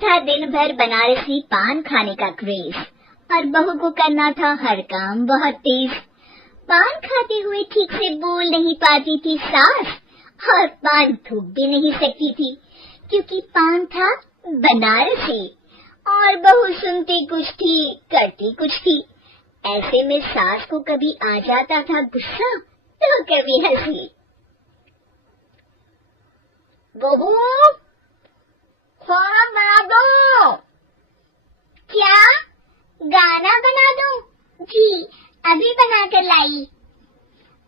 था दिन भर बनारसी पान खाने का क्रेज और बहू को करना था हर काम बहुत तेज। पान खाते हुए ठीक से बोल नहीं पाती थी सास और पान थूक भी नहीं सकती थी क्योंकि पान था बनारसी और बहू सुनती कुछ थी करती कुछ थी। ऐसे में सास को कभी आ जाता था गुस्सा तो कभी हंसी। बहू खाना बना दो। क्या गाना बना दो? जी अभी बना कर लाई।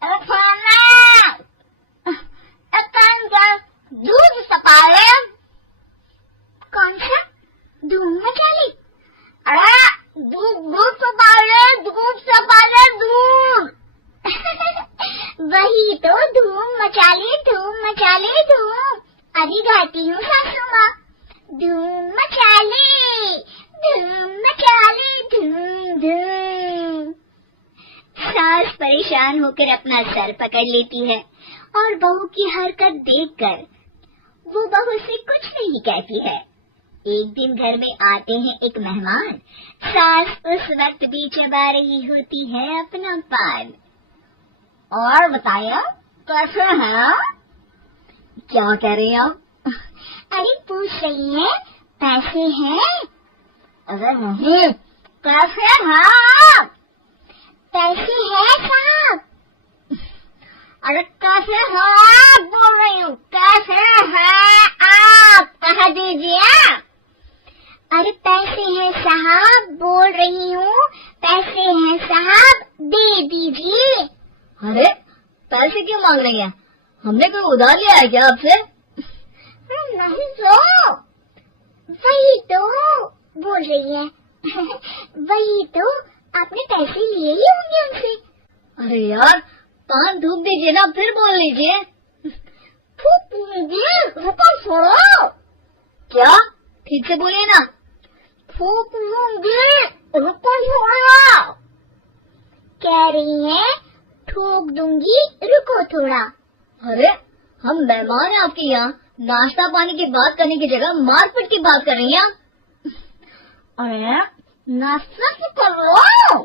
खाना दूध सपाले। कौन सा धूम मचा ली? अरे दूध सपाले दूध। वही तो धूम मचा ले धूम। अभी गाती हूँ सासू माँ। धूम मचा ले धूम धूम। सास परेशान होकर अपना सर पकड़ लेती है और बहू की हरकत देखकर वो बहू से कुछ नहीं कहती है। एक दिन घर में आते हैं एक मेहमान। सास उस वक्त भी चबा रही होती है अपना पान। और बताया कैसे हैं? क्या कह रही हैं? अरे पूछ रही है पैसे हैं? अरे नहीं कैसे हैं? पैसे हैं साहब। अरे कैसे हैं बोल रही हूँ। कैसे हैं आप कह दीजिए। अरे पैसे हैं साहब बोल रही हूँ। पैसे हैं साहब दे दीजिए। अरे पैसे क्यों मांग रही हैं? हमने कोई उधार लिया है क्या आपसे? नहीं तो वही तो बोल रही है। वही तो आपने पैसे लिए ही होंगे उनसे। अरे यार पान थूक दीजिए ना फिर बोल लीजिए। थूक लीजिए रुको छोड़ो। क्या ठीक से बोलिए ना। थूक लूंगी रुको छोड़ो। कह रही है थूक दूंगी रुको थोड़ा। अरे हम मेहमान हैं आपके यहाँ। नाश्ता पानी की बात करने की जगह मारपीट की बात कर रही हैं। अरे नाश्ता तो कर लो।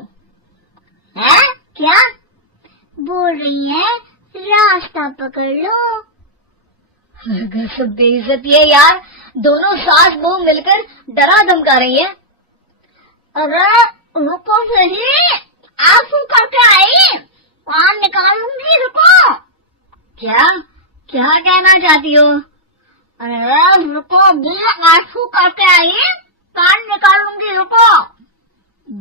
है क्या बोल रही है? रास्ता पकड़ लो। सब बेइज्जती है यार। दोनों सास बहू मिलकर डरा धमका रही है। अरे रुको सही आंसू करके आई। पान निकालूंगी रुको। क्या क्या कहना चाहती हो? अरे रुको आंसू करके आई। पान निकालूंगी रुको।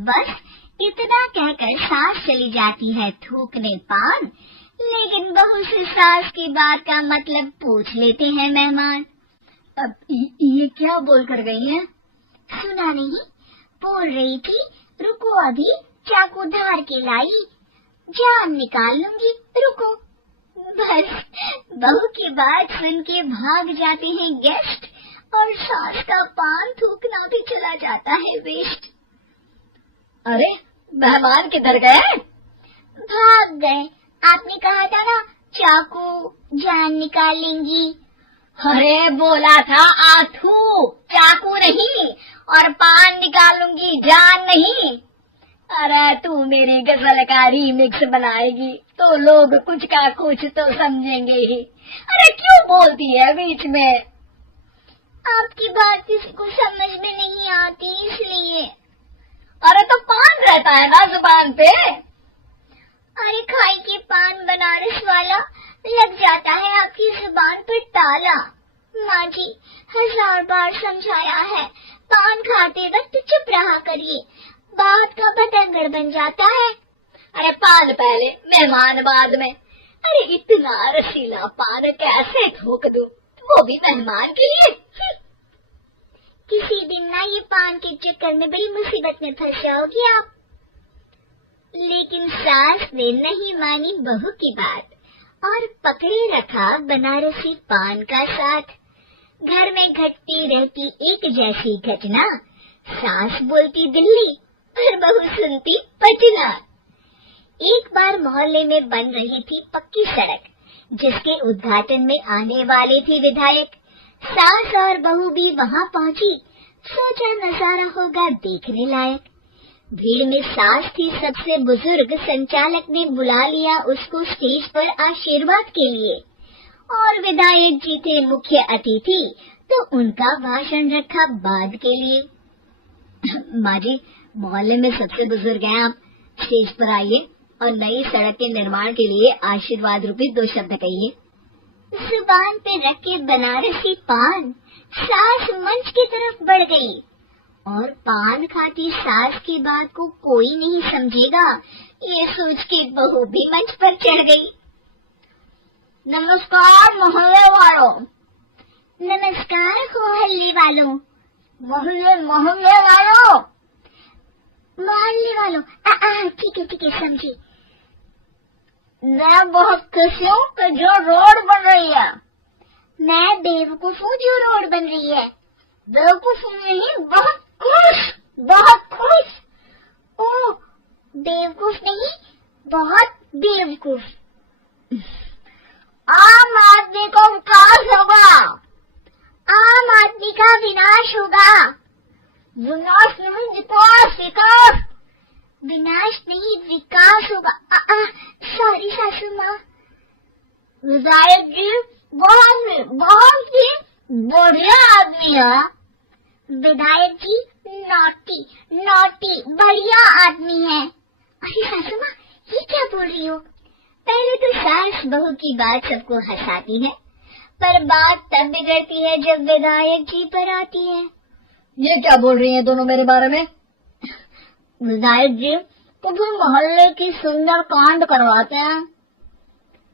बस इतना कहकर सास चली जाती है थूकने पान। लेकिन बहू से सास की बात का मतलब पूछ लेते हैं मेहमान। अब ये क्या बोल कर गई हैं? सुना नहीं? बोल रही थी रुको अभी चाकू धार के लाई। जान निकाल लूंगी रुको। बस बहू की बात सुन के भाग जाते हैं गेस्ट और सास का पान थूकना भी चला जाता है वेस्ट। अरे मेहमान किधर गए? भाग गए। आपने कहा था ना चाकू जान निकालेंगी। अरे बोला था आथू चाकू नहीं और पान निकालूंगी जान नहीं। अरे तू मेरी गजल का रीमिक्स बनाएगी तो लोग कुछ का कुछ तो समझेंगे ही। अरे क्यों बोलती है बीच में? आपकी बात किसी को समझ में नहीं आती इसलिए। अरे तो पान रहता है ना जुबान पे। अरे खाई के पान बनारस वाला लग जाता है आपकी जुबान पर ताला। माँ जी 1000 बार समझाया है पान खाते वक्त चुप रहा करिए। बात का बतंगड़ बन जाता है। अरे पान पहले मेहमान बाद में। अरे इतना रसीला पान कैसे थूक दूं वो भी मेहमान के लिए। किसी दिन ना ये पान के चक्कर में बड़ी मुसीबत में फंस जाओगी आप। लेकिन सास ने नहीं मानी बहू की बात और पकड़े रखा बनारसी पान का साथ। घर में घटती रहती एक जैसी घटना। सास बोलती दिल्ली और बहू सुनती पटना। एक बार मोहल्ले में बन रही थी पक्की सड़क जिसके उद्घाटन में आने वाले थे विधायक। सास और बहू भी वहां पहुंची। सोचा नजारा होगा देखने लायक। भीड़ में सास थी सबसे बुजुर्ग। संचालक ने बुला लिया उसको स्टेज पर आशीर्वाद के लिए, और विधायक जी थे मुख्य अतिथि, तो उनका भाषण रखा बाद के लिए। माँ जी, मोहल्ले में सबसे बुजुर्ग हैं आप, स्टेज पर आइए और नई सड़क के निर्माण के लिए आशीर्वाद रूपी 2 शब्द कहिए। जुबान पे रख के बनारसी पान सास मंच की तरफ बढ़ गई, और पान खाती सास की बात को कोई नहीं समझेगा, ये सोच के बहू भी मंच पर चढ़ गई। नमस्कार मोहल्ले वालों। नमस्कार मोहल्ले वालों। मोहल्ले मोहल्ले वालों। मोहल्ले वालों, ठीक है समझी। मैं बहुत खुश हूँ कि जो रोड बन रही है। मैं बेवकूफ हूँ जो रोड बन रही है। बेवकूफ नहीं, बहुत खुश, बहुत खुश। ओह, बेवकूफ नहीं, बहुत बेवकूफ। आम आदमी को विकास होगा। आम आदमी का विनाश होगा। विनाश नहीं, विकास, विकास। विनाश नहीं, विकास होगा। सॉरी सासू माँ। विधायक जी बहुत ही बढ़िया आदमी है। विधायक जी नॉटी नॉटी बढ़िया आदमी है। अरे सासू माँ, ये क्या बोल रही हो? पहले तो सास बहू की बात सबको हंसाती है, पर बात तब बिगड़ती है जब विधायक जी पर आती है। ये क्या बोल रही हैं दोनों मेरे बारे में? विधायक जी कभी मोहल्ले की सुंदर कांड करवाते हैं।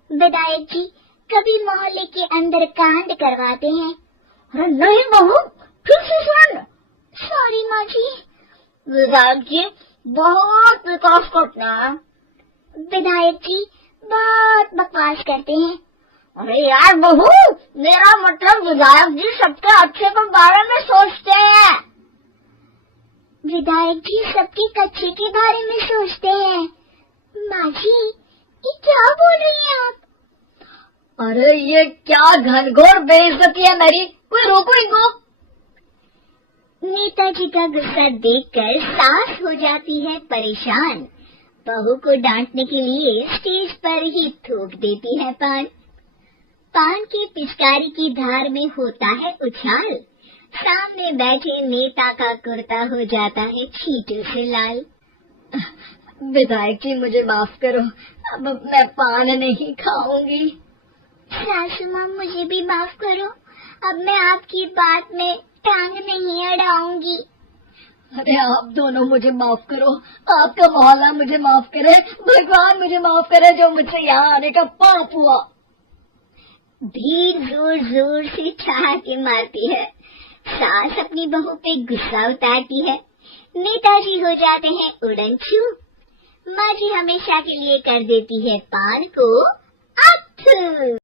विधायक जी कभी मोहल्ले के अंदर कांड करवाते हैं। अरे नहीं बहू, फिर से सुन। सॉरी माँ जी। विधायक जी बहुत विकास करते हैं। विधायक जी बहुत बकवास करते हैं। अरे यार बहू, मेरा मतलब विधायक जी सबके अच्छे के बारे में सोचते हैं। विधायक जी सबके कच्चे के बारे में सोचते हैं। माँ जी, ये क्या बोल रही हैं आप? अरे ये क्या घनघोर बेइज्जती है मेरी, कोई रोको इनको। नेताजी का गुस्सा देखकर सास हो जाती है परेशान। बहू को डांटने के लिए स्टेज पर ही थूक देती है पान। पान की पिचकारी की धार में होता है उछाल। सामने बैठे नेता का कुर्ता हो जाता है छींटों से लाल। विधायक जी मुझे माफ करो, अब मैं पान नहीं खाऊंगी। सासू माँ मुझे भी माफ करो, अब मैं आपकी बात में टांग नहीं अड़ाऊंगी। अरे आप दोनों मुझे माफ करो, आपका मोहल्ला मुझे माफ करे, भगवान मुझे माफ करे जो मुझसे यहाँ आने का पाप हुआ। भीड़ जोर जोर से ठहाके मारती है। सास अपनी बहू पे गुस्सा उतारती है। नेताजी हो जाते हैं उड़नछू। माँ जी हमेशा के लिए कर देती है पान को अथ।